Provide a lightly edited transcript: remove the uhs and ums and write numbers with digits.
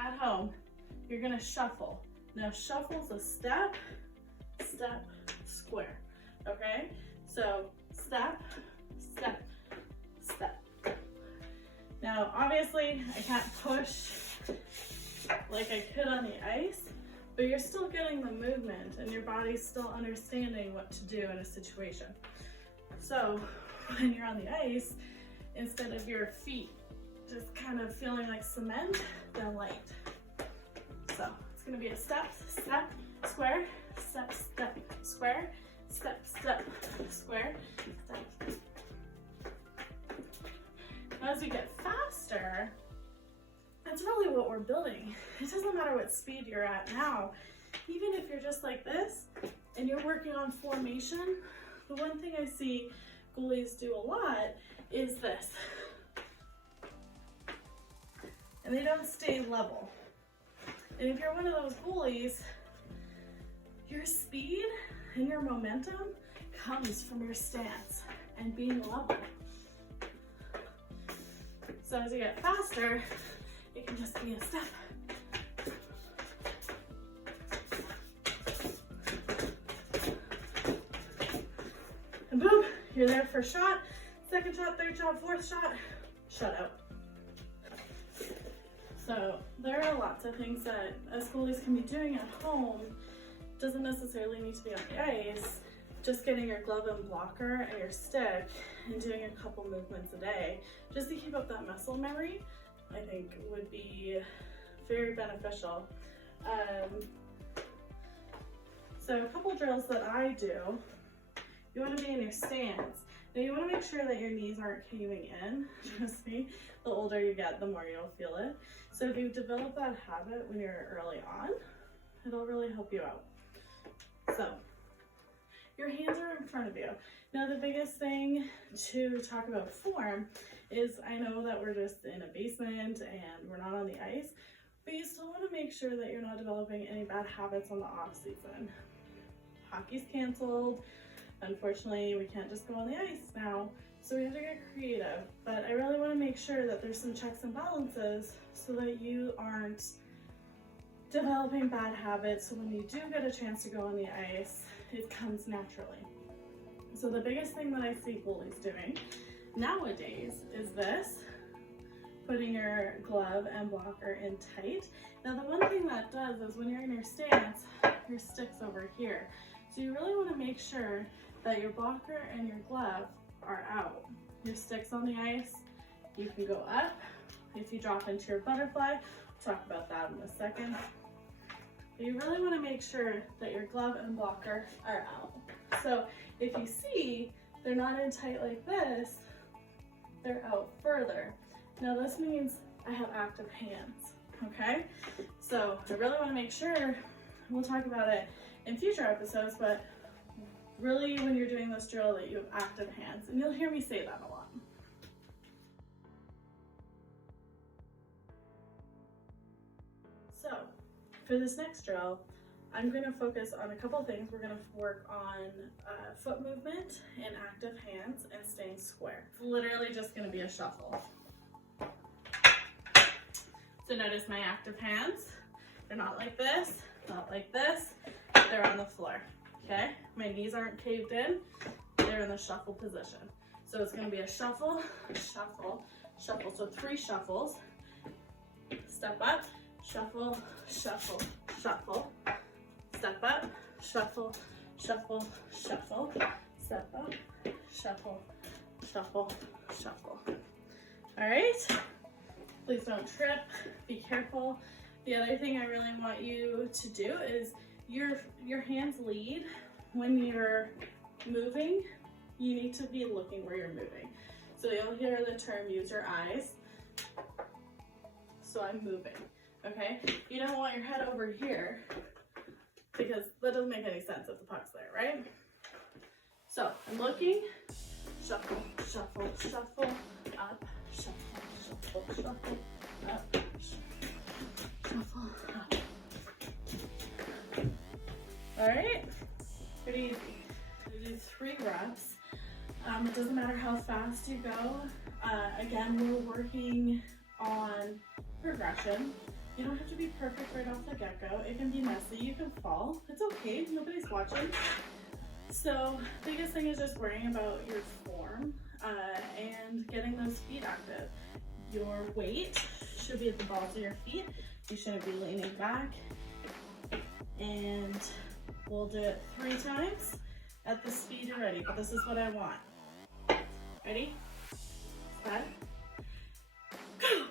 at home, you're gonna shuffle. Now shuffle's a step, step, square, okay? So step, step, step. Now obviously I can't push like I could on the ice, but you're still getting the movement and your body's still understanding what to do in a situation. So when you're on the ice, instead of your feet just kind of feeling like cement, they're light. So it's gonna be a step, step, square, step, step, square, step, step, square, step. As we get faster, that's really what we're building. It doesn't matter what speed you're at now. Even if you're just like this and you're working on formation, the one thing I see goalies do a lot is this. And they don't stay level. And if you're one of those goalies, your speed and your momentum comes from your stance and being level. So as you get faster, it can just be a step. And boom, you're there for shot, second shot, third shot, fourth shot, shutout. So there are lots of things that us goalies can be doing at home. Doesn't necessarily need to be on the ice. Just getting your glove and blocker and your stick and doing a couple movements a day just to keep up that muscle memory, I think would be very beneficial. So a couple drills that I do, you want to be in your stance. Now you want to make sure that your knees aren't caving in. Trust me, the older you get, the more you'll feel it. So if you develop that habit when you're early on, it'll really help you out. So your hands are in front of you. Now the biggest thing to talk about form is, I know that we're just in a basement and we're not on the ice, but you still want to make sure that you're not developing any bad habits on the off season. Hockey's canceled. Unfortunately, we can't just go on the ice now, so we have to get creative. But I really want to make sure that there's some checks and balances so that you aren't developing bad habits, so when you do get a chance to go on the ice, it comes naturally. So the biggest thing that I see goalies doing nowadays is this, putting your glove and blocker in tight. Now the one thing that does is when you're in your stance, your stick's over here. So you really want to make sure that your blocker and your glove are out. Your stick's on the ice, you can go up. If you drop into your butterfly, we'll talk about that in a second. But you really want to make sure that your glove and blocker are out. So if you see they're not in tight like this, they're out further. Now this means I have active hands, okay? So I really want to make sure, we'll talk about it in future episodes, but really when you're doing this drill that you have active hands, and you'll hear me say that a lot. So for this next drill, I'm going to focus on a couple things. We're going to work on foot movement and active hands and staying square. It's literally just going to be a shuffle. So notice my active hands. They're not like this, not like this. They're on the floor, okay? My knees aren't caved in. They're in the shuffle position. So it's going to be a shuffle, shuffle, shuffle. So 3 shuffles. Step up, shuffle, shuffle, shuffle. Step up, shuffle, shuffle, shuffle. Step up, shuffle, shuffle, shuffle. All right? Please don't trip. Be careful. The other thing I really want you to do is your hands lead. When you're moving, you need to be looking where you're moving. So you'll hear the term use your eyes. So I'm moving, okay? You don't want your head over here because that doesn't make any sense if the puck's there, right? So I'm looking, shuffle, shuffle, shuffle, up, shuffle, shuffle, shuffle, up, shuffle, up. All right, pretty easy. We do 3 reps. It doesn't matter how fast you go. Again, we're working on progression. You don't have to be perfect right off the get-go. It can be messy, you can fall. It's okay, nobody's watching. So biggest thing is just worrying about your form and getting those feet active. Your weight should be at the balls of your feet. You shouldn't be leaning back. And we'll do it 3 times at the speed you're ready, but this is what I want. Ready? Set. Go!